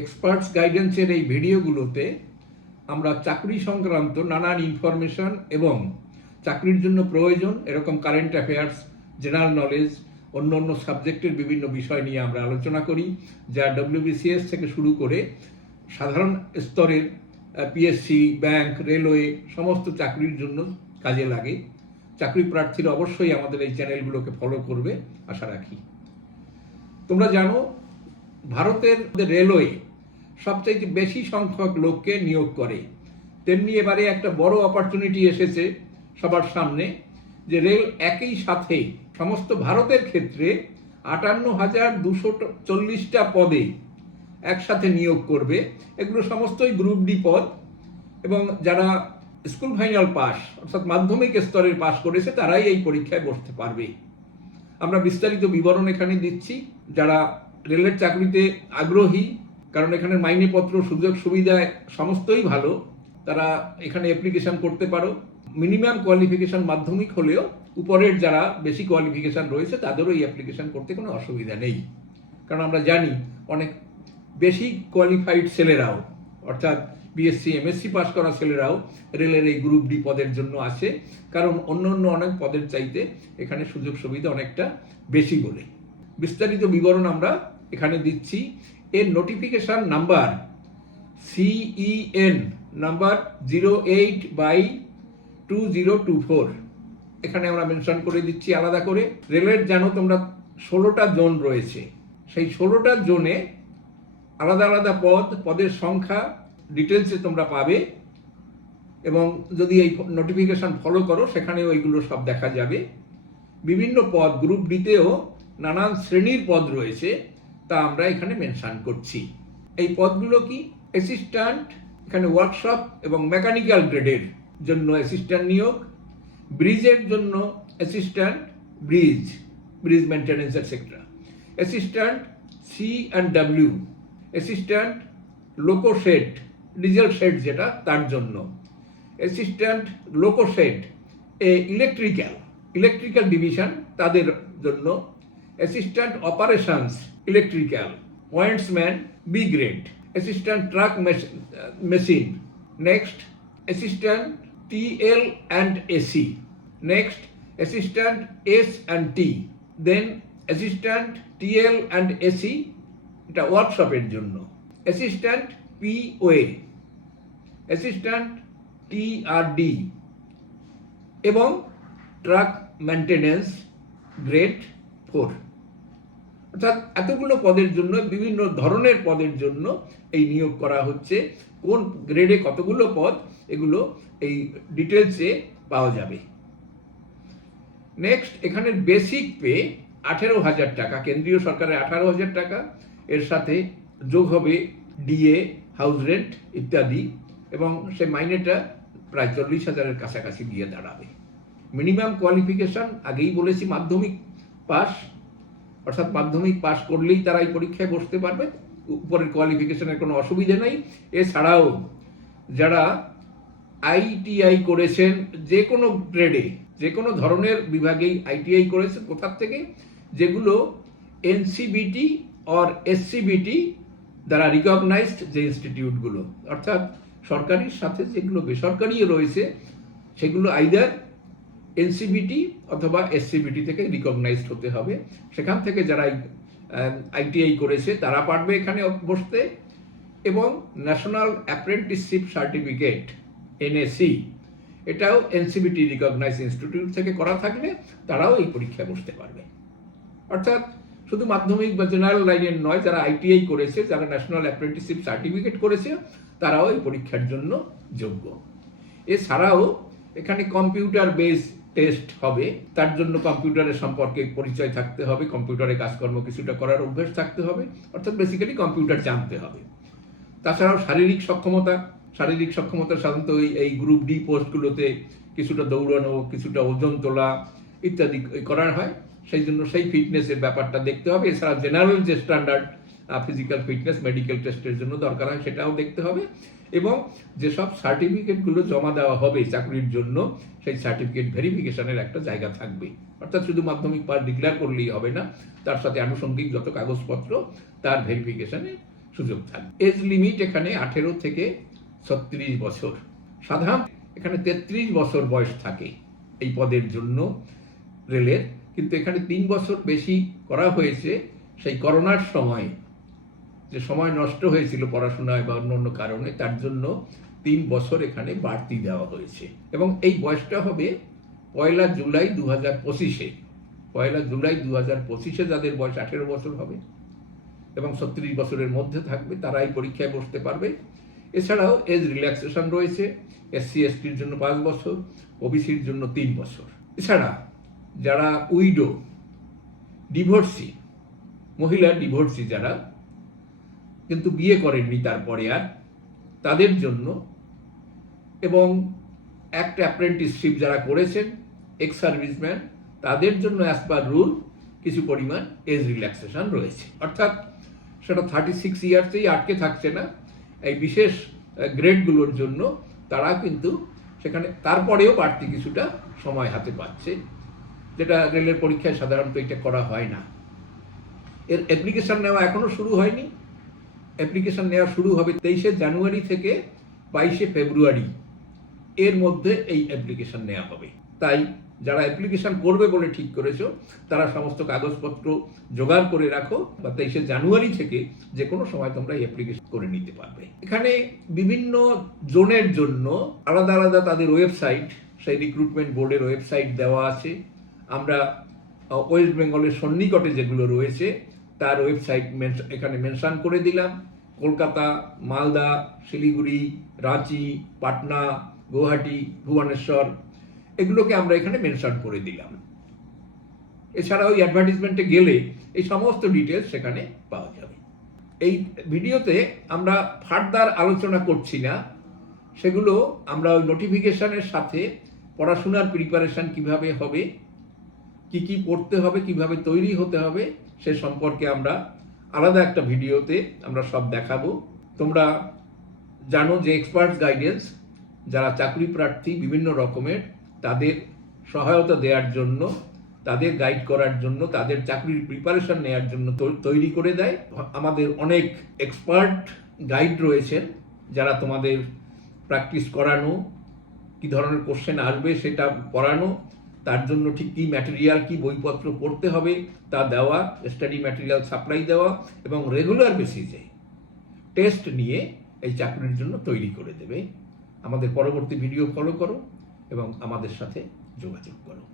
Experts গাইডেন্সের এই ভিডিওগুলোতে আমরা চাকরি সংক্রান্ত নানান ইনফরমেশন এবং চাকরির জন্য প্রয়োজন, এরকম কারেন্ট অ্যাফেয়ার্স জেনারেল নলেজ অন্য অন্য সাবজেক্টের বিভিন্ন বিষয় নিয়ে আমরা আলোচনা করি, যা ডব্লিউবিসিএস থেকে শুরু করে সাধারণ স্তরের পিএসসি ব্যাংক রেলওয়ে সমস্ত চাকরির জন্য কাজে লাগে। চাকরি প্রার্থীরা অবশ্যই আমাদের এই চ্যানেলগুলোকে ফলো করবে, আশা রাখি। তোমরা জানো ভারতের রেলওয়ে সবচাইতে বেশি সংখ্যক লোককে নিয়োগ করে। তেমনি এবারে একটা বড় অপরচুনিটি এসেছে সবার সামনে, যে রেল একই সাথে সমস্ত ভারতের ক্ষেত্রে আটান্ন হাজার দুশো চল্লিশটা পদে একসাথে নিয়োগ করবে। এগুলো সমস্তই গ্রুপ ডি পদ এবং যারা স্কুল ফাইনাল পাস অর্থাৎ মাধ্যমিক স্তরের পাস করেছে, তারাই এই পরীক্ষায় বসতে পারবে। আমরা বিস্তারিত বিবরণ এখানে দিচ্ছি। যারা রেলের চাকরিতে আগ্রহী, কারণ এখানে মাইনেপত্র, সুযোগ সুবিধা সমস্তই ভালো। তারা এখানে অ্যাপ্লিকেশন করতে পারো। মিনিমাম কোয়ালিফিকেশন মাধ্যমিক হলেও উপরের যারা বেশি কোয়ালিফিকেশন রয়েছে, তাদেরও এই অ্যাপ্লিকেশন করতে কোনো অসুবিধা নেই। কারণ আমরা জানি অনেক বেশি কোয়ালিফাইড ছেলেরাও, অর্থাৎ বিএসসি এমএসসি পাস করা ছেলেরাও রেলের এই গ্রুপ ডি পদের জন্য আছে। কারণ অন্য অন্য অনেক পদের চাইতে এখানে সুযোগ সুবিধা অনেকটা বেশি বলে। বিস্তারিত বিবরণ আমরা এখানে দিচ্ছি। এর notification number CEN number zero eight by two zero two four এখানে আমরা মেনশন করে দিচ্ছি আলাদা করে। রেলের জানো তোমরা ষোলোটা জোন রয়েছে। সেই ষোলোটা জোনে আলাদা আলাদা পদ, পদের সংখ্যা ডিটেলসে তোমরা পাবে। এবং যদি এই নোটিফিকেশান ফলো করো সেখানেও এইগুলো সব দেখা যাবে। বিভিন্ন পদ গ্রুপ ডিতেও নানান শ্রেণির পদ রয়েছে। তা আমরা এখানে মেনশন করছি। এই পদগুলো কি? অ্যাসিস্ট্যান্ট এখানে ওয়ার্কশপ এবং মেকানিক্যাল গ্রেডের জন্য অ্যাসিস্ট্যান্ট নিয়োগ ব্রিজের জন্য assistant bridge bridge maintenance etcetera assistant C and W assistant loco shed diesel shed যেটা তার জন্য। অ্যাসিস্ট্যান্ট লোকো শেড এ ইলেকট্রিক্যাল ইলেকট্রিক্যাল ডিভিশন তাদের জন্য। Assistant operations electrical pointsman B grade assistant track machine next assistant TL and AC next assistant S and T then assistant TL and AC এটা ওয়ার্কশপের জন্য। Assistant POA assistant TRD এবং track maintenance grade four অর্থাৎ এতগুলো পদের জন্য, বিভিন্ন ধরনের পদের জন্য এই নিয়োগ করা হচ্ছে। কোন গ্রেডে কতগুলো পদ, এগুলো এই ডিটেলসে পাওয়া যাবে। নেক্সট এখানে বেসিক পে আঠেরো হাজার টাকা, কেন্দ্রীয় সরকারের আঠারো হাজার টাকা। এর সাথে যোগ হবে ডিএ হাউস রেন্ট ইত্যাদি এবং সে মাইনেটা প্রায় চল্লিশ হাজারের কাছাকাছি গিয়ে দাঁড়াবে। মিনিমাম কোয়ালিফিকেশন আগেই বলেছি, মাধ্যমিক পাস অর্থাৎ মাধ্যমিক পাস করলেই তারা এই পরীক্ষায় বসতে পারবে, উপরের কোয়ালিফিকেশনের কোনো অসুবিধা নেই। এছাড়াও যারা আইটিআই করেছেন, যে কোনো গ্রেডে যে কোনো ধরনের বিভাগেই আইটিআই করেছেন, কোথার থেকে, যেগুলো এনসিবিটি অর এসসিবিটি দ্বারা রিকগনাইজড যে ইনস্টিটিউটগুলো অর্থাৎ সরকারির সাথে যেগুলো বেসরকারি রয়েছে, সেগুলো আইদার এনসিবিটি অথবা এসসিবিটি থেকে রিকগনাইজড হতে হবে। সেখান থেকে যারা আইটিআই করেছে, তারা পারবে এখানে বসতে। এবং ন্যাশনাল অ্যাপ্রেন্টিসশিপ সার্টিফিকেট এনএসি এটাও এনসিবিটি রিকগনাইজ ইনস্টিটিউট থেকে করা থাকলে তারাও এই পরীক্ষায় বসতে পারবে। অর্থাৎ শুধু মাধ্যমিক বা জেনারেল লাইনের নয়, যারা আইটিআই করেছে, যারা ন্যাশনাল অ্যাপ্রেন্টিসশিপ সার্টিফিকেট করেছে, তারাও এই পরীক্ষার জন্য যোগ্য। এছাড়াও এখানে কম্পিউটার বেস টেস্ট হবে, তার জন্য কম্পিউটারের সম্পর্কে পরিচয় থাকতে হবে কম্পিউটারে কাজকর্ম কিছুটা করার অভ্যাস থাকতে হবে, অর্থাৎ বেসিক্যালি কম্পিউটার জানতে হবে। তাছাড়াও শারীরিক সক্ষমতা শারীরিক সক্ষমতা সাধারণত ওই, এই গ্রুপ ডি পোস্টগুলোতে কিছুটা দৌড়ানো, কিছুটা ওজন তোলা ইত্যাদি করার হয়, সেই জন্য সেই ফিটনেসের ব্যাপারটা দেখতে হবে। এছাড়া জেনারেল যে স্ট্যান্ডার্ড ফিজিক্যাল ফিটনেস মেডিকেল টেস্টের জন্য দরকার হয়, সেটাও দেখতে হবে। এবং যেসব সার্টিফিকেটগুলো জমা দেওয়া হবে চাকরির জন্য, সেই সার্টিফিকেট ভেরিফিকেশনের একটা জায়গা থাকবে। অর্থাৎ শুধু মাধ্যমিক পাস ডিক্লেয়ার করলেই হবে না, তার সাথে আনুষঙ্গিক যত কাগজপত্র, তার ভেরিফিকেশনে সুযোগ থাকবে। এজ লিমিট এখানে আঠেরো থেকে ছত্রিশ বছর। সাধারণ এখানে তেত্রিশ বছর বয়স থাকে এই পদের জন্য রেলের। কিন্তু এখানে তিন বছর বেশি করা হয়েছে সেই করোনার সময়। যে সময় নষ্ট হয়েছিল পড়াশোনায় বা অন্য অন্য কারণে, তার জন্য তিন বছর এখানে বাড়তি দেওয়া হয়েছে। এবং এই বয়সটা হবে পয়লা জুলাই দু হাজার পঁচিশে। পয়লা জুলাই দু হাজার পঁচিশে যাদের বয়স আঠেরো বছর হবে এবং ছত্রিশ বছরের মধ্যে থাকবে, তারাই পরীক্ষায় বসতে পারবে। এছাড়াও এজ রিল্যাক্সেশন রয়েছে, এসসি, এসটির জন্য পাঁচ বছর, ওবিসির জন্য তিন বছর। এছাড়া যারা উইডো, ডিভোর্সি, মহিলা ডিভোর্সি যারা কিন্তু বিয়ে করেননি তারপরে আর। তাদের জন্য। এবং একটা অ্যাপ্রেন্টিসশিপ যারা করেছেন এক্স সার্ভিসম্যান তাদের জন্য অ্যাজ পার রুল কিছু পরিমাণ এজ রিল্যাক্সেশন রয়েছে। অর্থাৎ সেটা থার্টি সিক্স ইয়ার্সেই আটকে থাকছে না। এই বিশেষ গ্রেডগুলোর জন্য তারা কিন্তু সেখানে, তারপরেও বাড়তি কিছুটা সময় হাতে পাচ্ছে। যেটা রেলের পরীক্ষায় সাধারণত এটা করা হয় না। এর অ্যাপ্লিকেশন নেওয়া এখনও শুরু হয়নি। অ্যাপ্লিকেশন নেওয়া শুরু হবে তেইশে জানুয়ারি থেকে বাইশে ফেব্রুয়ারি। এর মধ্যে এই অ্যাপ্লিকেশন নেওয়া হবে। তাই যারা অ্যাপ্লিকেশন করবে বলে ঠিক করেছ, তারা সমস্ত কাগজপত্র জোগাড় করে রাখো বা তেইশে জানুয়ারি থেকে যে কোনো সময় তোমরা এই অ্যাপ্লিকেশন করে নিতে পারবে। এখানে বিভিন্ন জোনের জন্য আলাদা আলাদা তাদের ওয়েবসাইট সেই রিক্রুটমেন্ট বোর্ডের ওয়েবসাইট দেওয়া আছে। আমরা ওয়েস্ট বেঙ্গলের সন্নিকটে যেগুলো রয়েছে তার ওয়েবসাইট এখানে মেনশন করে দিলাম। কলকাতা, মালদা, শিলিগুড়ি, রাঁচি, পাটনা, গুয়াহাটি, ভুবনেশ্বর, এগুলোকে আমরা এখানে মেনশন করে দিলাম। এছাড়া ওই অ্যাডভার্টিজমেন্টে গেলে এই সমস্ত ডিটেলস সেখানে পাওয়া যাবে। এই ভিডিওতে আমরা ফার্দার আলোচনা করছি না। সেগুলো আমরা ওই নোটিফিকেশনের সাথে পড়াশোনার প্রিপারেশন কীভাবে হবে কি কি করতে হবে, কীভাবে তৈরি হতে হবে, সে সম্পর্কে আমরা আলাদা একটা ভিডিওতে আমরা সব দেখাবো। তোমরা জানো যে এক্সপার্ট গাইডেন্স যারা চাকরি প্রার্থী বিভিন্ন রকমের, তাদের সহায়তা দেওয়ার জন্য, তাদের গাইড করার জন্য, তাদের চাকরির প্রিপারেশন নেওয়ার জন্য তৈরি করে দেয়। আমাদের অনেক এক্সপার্ট গাইড রয়েছেন, যারা তোমাদের প্র্যাকটিস করানো, কি ধরনের কোশ্চেন আসবে সেটা পড়ানো তার জন্য ঠিক কী ম্যাটেরিয়াল কি বইপত্র পড়তে হবে তা দেওয়া স্টাডি ম্যাটেরিয়াল সাপ্লাই দেওয়া এবং রেগুলার বেসিসে টেস্ট নিয়ে এই চাকরির জন্য তৈরি করে দেবে। আমাদের পরবর্তী ভিডিও ফলো করো এবং আমাদের সাথে যোগাযোগ করো।